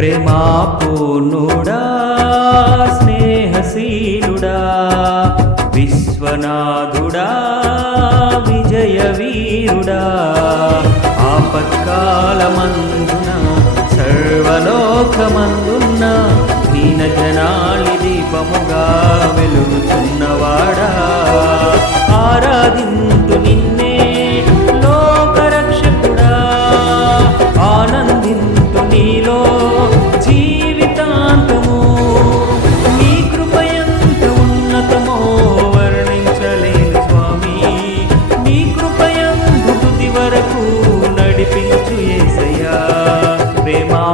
ప్రేమాపూర్ణుడా స్నేహశీలుడా విశ్వనాథుడా విజయవీరుడా ఆపత్కాలమందున సర్వలోకమందున్న దీనజనాళి దీపముగా వెలుగుచున్నవాడా ఆరాధింతు నిన్నే లోకరక్షకుడా ఆనందింతు నీలో జీవితాంతము నీ కృపయంత ఉన్నతమో వర్ణించలేను స్వామి నీ కృపయందు తుది వరకు నడిపించు యేసయ్యా ప్రేమా